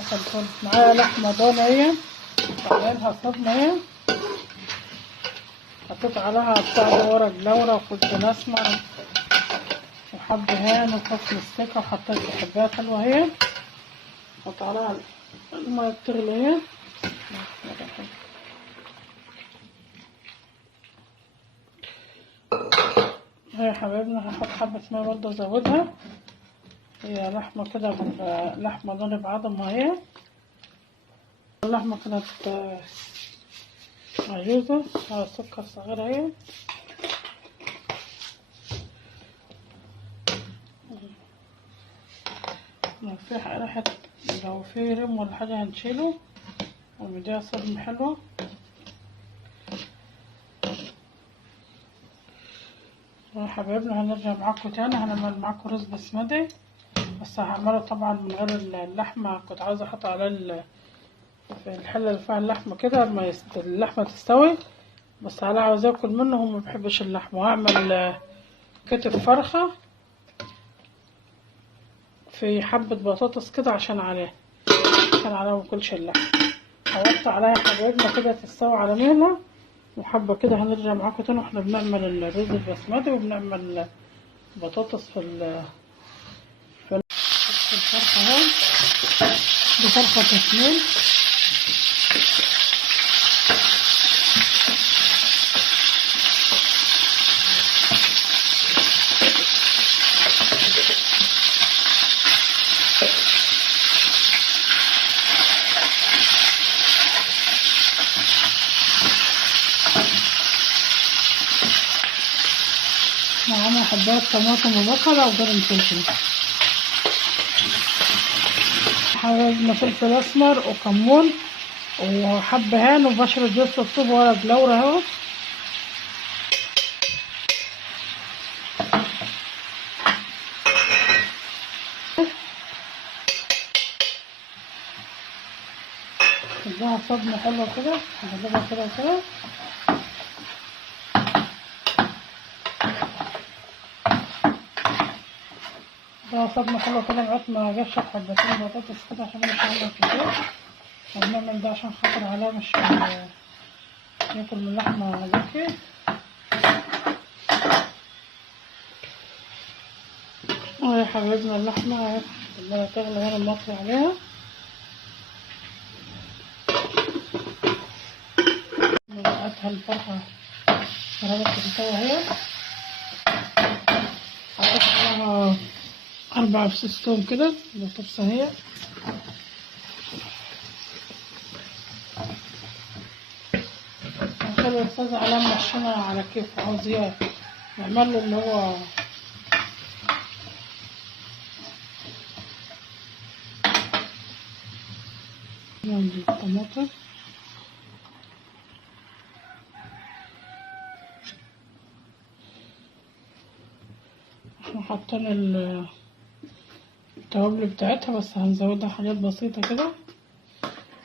الفل. معايا لحمة ضاني اهي، عاملينها صدمة اهي، حطيت عليها بتاع ورق لورا وفلفل اسمر وحبهان وفص السكة وحطيت حبات حلوة اهي. حط عليها المية بتغلي اهي يا حبايبنا. هحط حبة مية برضه ازودها. هي لحمة كده لحمة ضاني بعظمها اهي. اللحمة كانت عجوزة على سكر صغير اهي. لو في ريحة، لو في رم ولا حاجة هنشيله ونديها صدمة حلوة. يا حبايبنا هنرجع معاكم تاني، هنعمل معاكم رز بسمتي، بس هعمله طبعا من غير اللحمة. كنت عاوزة احط على في الحلة اللي فيها اللحمة كده ما اللحمة تستوي، بس على عاوز اكل منه هو مبيحبش اللحمة. وهعمل كتف فرخة في حبة بطاطس كده عشان عليها ماكلش اللحمة. هوطي عليها حبايبنا كده تستوي على مهلة، وحبة كده هنرجع معاكم تاني واحنا بنعمل الرز البسمتي وبنعمل بطاطس في الفرخة اهي. دي فرخة تسمين. معانا حبات طماطم وبصلة وجرن فلفل. حبايبنا فلفل اسمر وكمون وحبهان وبشرة جوز الطيب وورق لورا اهو. اديها صدمة حلوة كده، هنقلبها كده وكده. اديها صدمة حلوة كده لغاية ما اجشط حبتين بطاطس كده عشان مش هعمل كتير. هنعمل ده عشان خاطر عليها مش ياكل من اللحمة زكي. يا حبايبنا اللحمة اهي لما تغلي هنا نطفي عليها. نقعدها الفرخة قربت تستوي اهي. حطيت عليها 4 فصوص توم كده بطبسة اهي. هنخلي الأستاذ علاء مشينا على كيف عاوز يعمل له اللي هو الطماطم. احنا حاطين التوابل بتاعتها بس هنزودها حاجات بسيطة كده.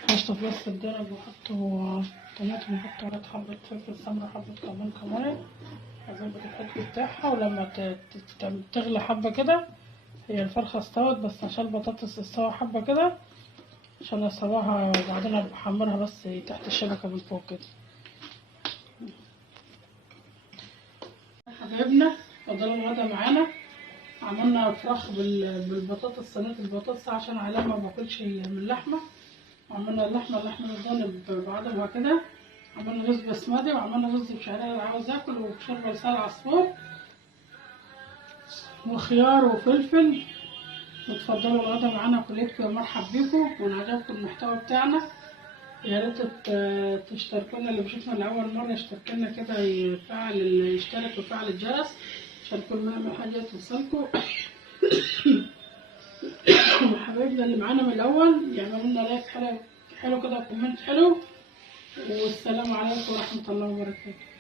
هشطف بس الدرج وحطه طماطم وحط عليها حبة فلفل سمرا حبة كمون كمان. هظبط الحجم بتاعها ولما تغلي حبة كده. هي الفرخة استوت بس عشان البطاطس استوى حبة كده عشان اسويها وبعدين بحمرها بس تحت الشبكة من فوق كده. حبايبنا فضلوا الغدا معانا. عملنا فراخ بالبطاطس، صينية البطاطس عشان علاء ما باكلش من اللحمة. وعملنا اللحمة الضاني بعضها كده. عملنا رز بسمتي وعملنا رز بشعرية اللي عاوز ياكل وشوربة لسان عصفور وخيار وفلفل. وتفضلوا الغدا معانا كلكم ومرحب بيكم. وان عجبكم المحتوى بتاعنا يا ريت تشتركونا. اللي بيشوفنا لأول مرة يشتركنا كده، يشترك ويفعل الجرس عشان كل ما نعمل حاجة توصلكم. وحبايبنا اللي معانا من الأول يعملوا لنا لايك حلو كده وكومنت حلو. والسلام عليكم ورحمة الله وبركاته.